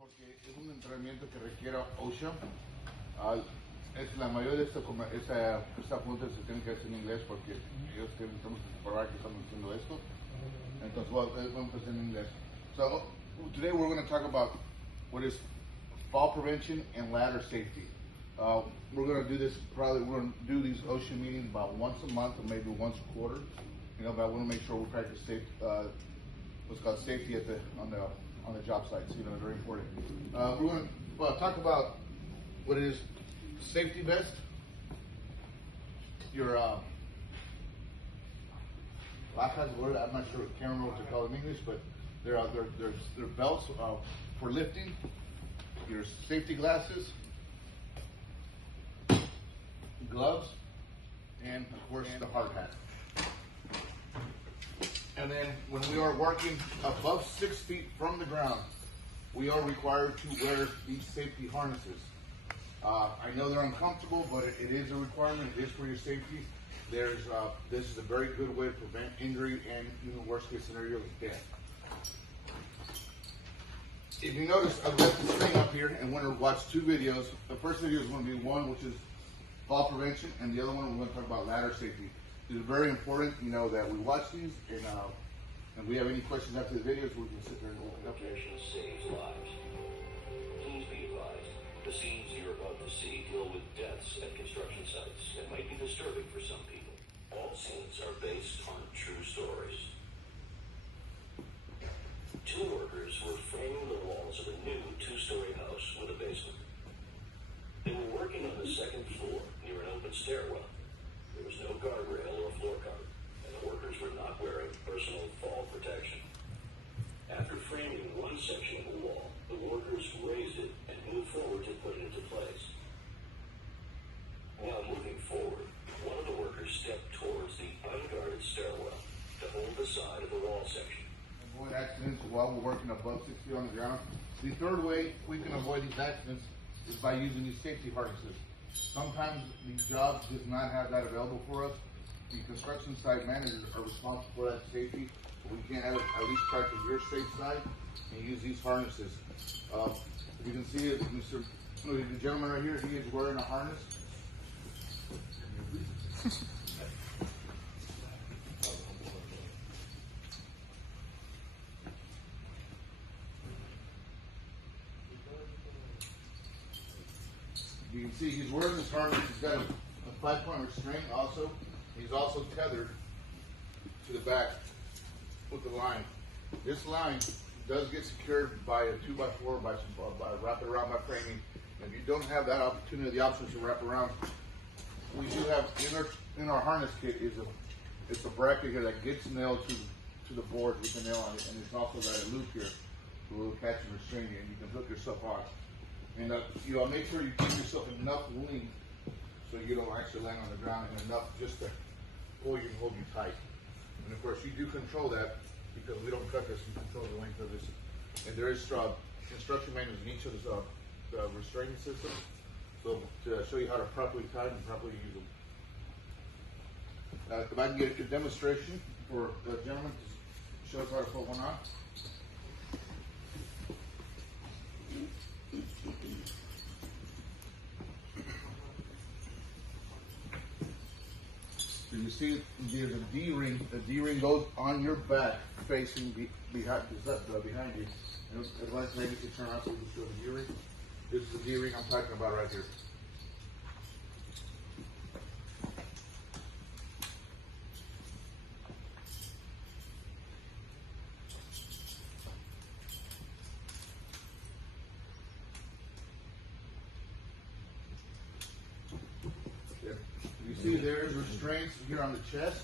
porque es un entrenamiento que requiere OSHA. Es la mayoría de esta punta se tiene que hacer en inglés porque ellos tenemos que probar que estamos haciendo esto. Entonces, vamos a empezar en inglés. So today we're going to talk about what is fall prevention and ladder safety. We're going to do this we're going to do these OSHA meetings about once a month or maybe once a quarter. You know, but I want to make sure we practice what's called safety on the job sites. You know, very important. We're going to talk about what is safety vest. Your lajas word, I'm not sure, can't remember what they're called in English, but they're belts for lifting. Your safety glasses, gloves, and of course the hard hat. And then when we are working above 6 feet from the ground, we are required to wear these safety harnesses. I know they're uncomfortable, but it is a requirement. It is for your safety. This is a very good way to prevent injury and even worst case scenarios, death. If you notice, I've left this thing up here and we're going to watch two videos. The first video is going to be one which is fall prevention, and the other one we're going to talk about ladder safety. It's very important, you know, that we watch these, and if we have any questions after the videos, we can sit there and open up. Protection saves lives. Please be advised, the scenes you're about to see deal with deaths at construction sites that might be disturbing for some people. All scenes are based on true stories. Two workers were framing the walls of a new two-story house with a basement. They were working on the second floor near an open stairwell. There was no guardrail or floor cover, and the workers were not wearing personal fall protection. After framing one section of the wall, the workers raised it and moved forward to put it into place. While moving forward, one of the workers stepped towards the unguarded stairwell to hold the side of the wall section. Avoid accidents while we're working above 6 feet on the ground. The third way we can avoid these accidents is by using these safety harnesses. Sometimes the job does not have that available for us. The construction site managers are responsible for that safety, but we can at least practice your safe side and use these harnesses. You can see it, the gentleman right here, he is wearing a harness. You can see he's wearing this harness. He's got a 5-point restraint also. He's also tethered to the back with the line. This line does get secured by a 2x4 by wrap it around by framing. If you don't have that opportunity, the option to wrap around, we do have in our harness kit it's a bracket here that gets nailed to the board with a nail on it, and it's also got a loop here, a little catch and restrain you, and you can hook yourself on. And you know, make sure you give yourself enough wing so you don't actually land on the ground, and enough just to pull you and hold you tight. And of course, you do control that because we don't cut this. You control the length of this. And there is instruction manuals in each of the restraining systems, so to show you how to properly tie and properly use them. If I can get a demonstration for the gentleman to show us how to put one on. So you see there's a D-ring. The D-ring goes on your back facing behind you. And let's maybe you turn around so we can show the D-ring. This is the D-ring I'm talking about right here. You see there's restraints here on the chest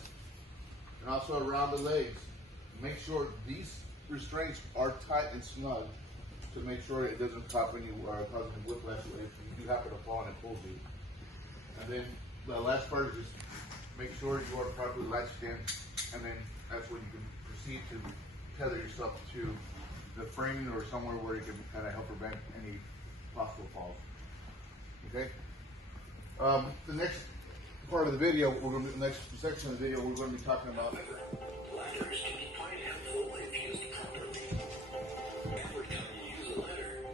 and also around the legs. Make sure these restraints are tight and snug to make sure it doesn't cause any whiplash if you happen to fall and it pulls you. And then the last part is just make sure you are properly latched in, and then that's when you can proceed to tether yourself to the framing or somewhere where you can kind of help prevent any possible falls. Okay? The next part of the video, the next section of the video, we're going to be talking about. Ladders can be quite helpful if used properly. Every time you use a ladder,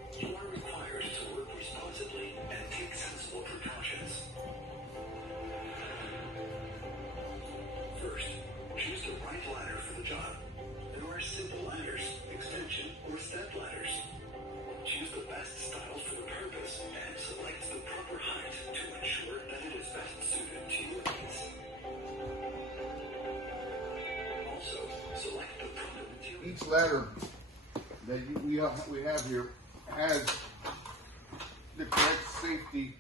ladder that we have here has the correct safety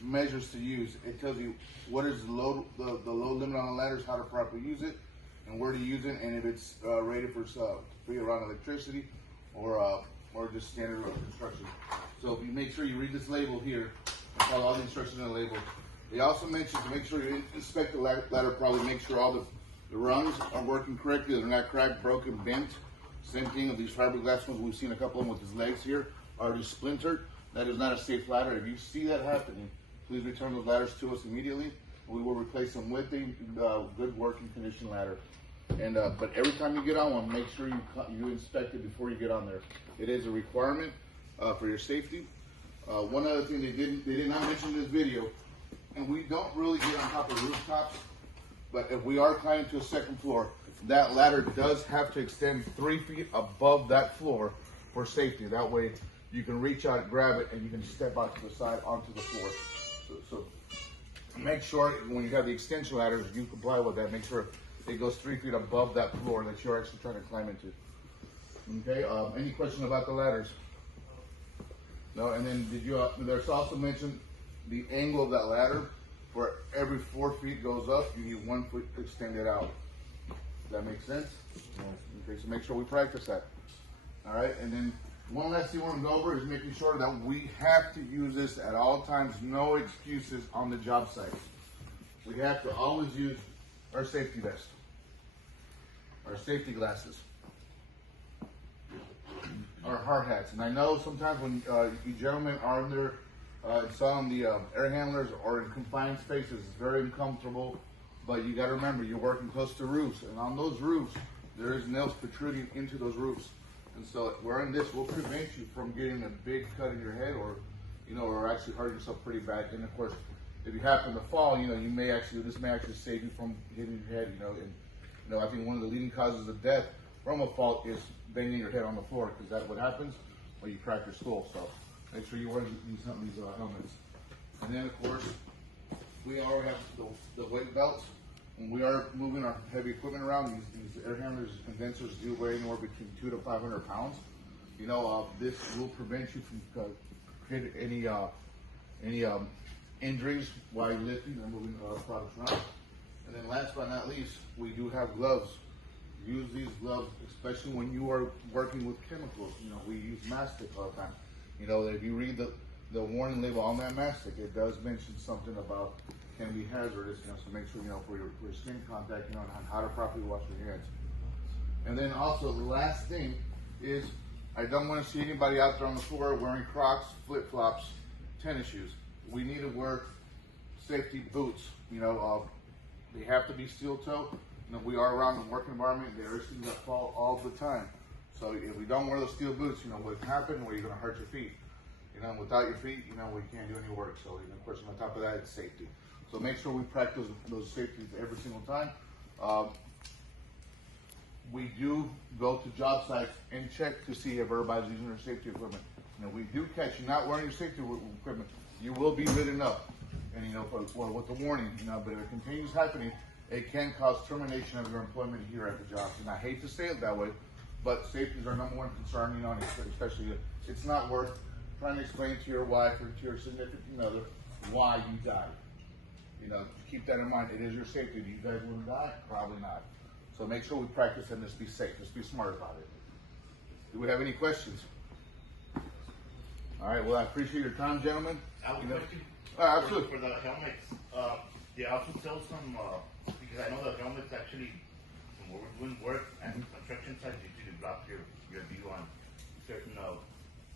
measures to use. It tells you what is the load limit on the ladders, how to properly use it, and where to use it, and if it's rated for free around electricity or just standard construction. So if you make sure you read this label here and follow all the instructions in the label. They also mention to make sure you inspect the ladder, probably make sure all the rungs are working correctly, they're not cracked, broken, bent. Same thing with these fiberglass ones. We've seen a couple of them with his legs here already splintered. That is not a safe ladder. If you see that happening, please return those ladders to us immediately. We will replace them with a good working condition ladder. And but every time you get on one, make sure you inspect it before you get on there. It is a requirement for your safety. One other thing they did not mention in this video, and we don't really get on top of rooftops, but if we are climbing to a second floor, that ladder does have to extend 3 feet above that floor for safety. That way you can reach out, grab it, and you can step out to the side onto the floor. So make sure when you have the extension ladders, you comply with that. Make sure it goes 3 feet above that floor that you're actually trying to climb into. Okay, any question about the ladders? No, and then there's also mentioned the angle of that ladder. For every 4 feet goes up, you need 1 foot extended out. Does that make sense? Okay, so make sure we practice that. All right, and then one last thing we're going to go over is making sure that we have to use this at all times. No excuses on the job site. We have to always use our safety vest, our safety glasses, our hard hats. And I know sometimes when you gentlemen are in there installing the air handlers or in confined spaces, it's very uncomfortable. But you got to remember, you're working close to roofs, and on those roofs, there is nails protruding into those roofs. And so wearing this will prevent you from getting a big cut in your head, or actually hurting yourself pretty bad. And of course, if you happen to fall, this may actually save you from hitting your head. And I think one of the leading causes of death from a fall is banging your head on the floor, because that's what happens when you crack your skull. So make sure you wear these helmets. And then of course, we already have the weight belts. When we are moving our heavy equipment around, these air handlers, condensers do weigh anywhere between 200 to 500 pounds. This will prevent you from creating any injuries while you're lifting and moving products around. And then last but not least, we do have gloves. Use these gloves, especially when you are working with chemicals. We use mastic all the time. If you read the warning label on that mastic, it does mention something about can be hazardous, so make sure, for your skin contact, on how to properly wash your hands. And then also the last thing is, I don't want to see anybody out there on the floor wearing Crocs, flip-flops, tennis shoes. We need to wear safety boots. They have to be steel toe. We are around the work environment. There is things that fall all the time. So if we don't wear those steel boots, what can happen? Well, you're going to hurt your feet. Without your feet, we can't do any work. So, of course, on top of that, it's safety. So make sure we practice those safeties every single time. We do go to job sites and check to see if everybody's using their safety equipment. We do catch you not wearing your safety equipment, you will be written up, and with the warning. But if it continues happening, it can cause termination of your employment here at the job. And I hate to say it that way, but safety is our number one concern. Especially it's not worth trying to explain to your wife or to your significant other why you died. Keep that in mind. It is your safety. Do you guys want to die? Probably not. So make sure we practice and just be safe. Just be smart about it. Do we have any questions? All right. Well, I appreciate your time, gentlemen. I have a question. Absolutely. For the helmets, they also sell some, because I know the helmets actually, when we're doing work and construction sites, usually block your view on certain,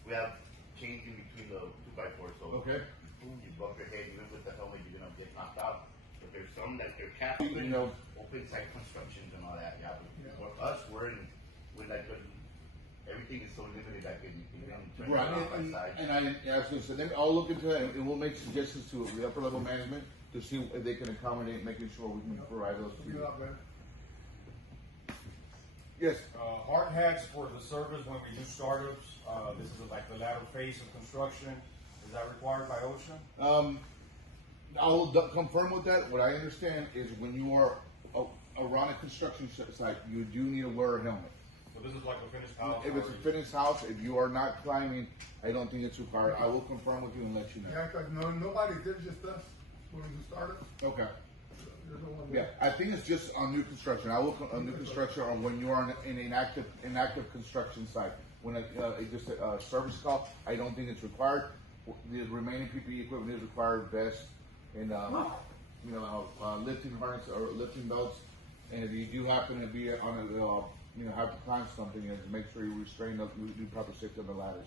we have chains in between the 2x4, so Okay. boom, you bump your head, even with the helmet, you're gonna get knocked out. But there's some that they're capped, open site constructions and all that. Yeah, but for us, we're everything is so limited that you can turn Right, around by side. and so then I'll look into that, and we'll make suggestions to the upper level management to see if they can accommodate, making sure we can provide those to you. Yes. Hard hats for the service when we do startups. This is like the latter phase of construction. Is that required by OSHA? I'll confirm with that. What I understand is when you are around a construction site, you do need to wear a helmet. So this is like a finished house? If it's a finished house, if you are not climbing, I don't think it's required. I will confirm with you and let you know. Yeah, cause nobody did, just us when we started. Okay. There's no one. Yeah, I think it's just on new construction. I will on new construction on when you are in an active construction site. When just a service call, I don't think it's required. The remaining PPE equipment is required, vest and lifting harness or lifting belts. And if you do happen to be on a have to climb something, and make sure you restrain those, do proper safety on the ladders.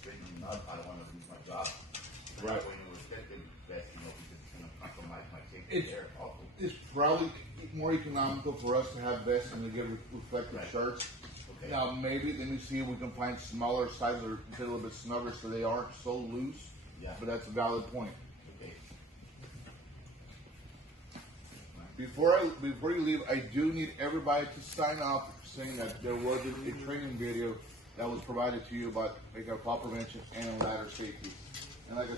Straightening up, I don't want to lose my job. Right. When it was tested, best, because it's going to compromise my safety It's- there also. It's probably more economical for us to have vests and to get reflective Right. shirts. Okay. Now maybe let me see if we can find smaller sizes or a little bit snugger so they aren't so loose. Yeah. But that's a valid point. Okay. Before you leave, I do need everybody to sign off saying that there was a training video that was provided to you about fall prevention and ladder safety. And like I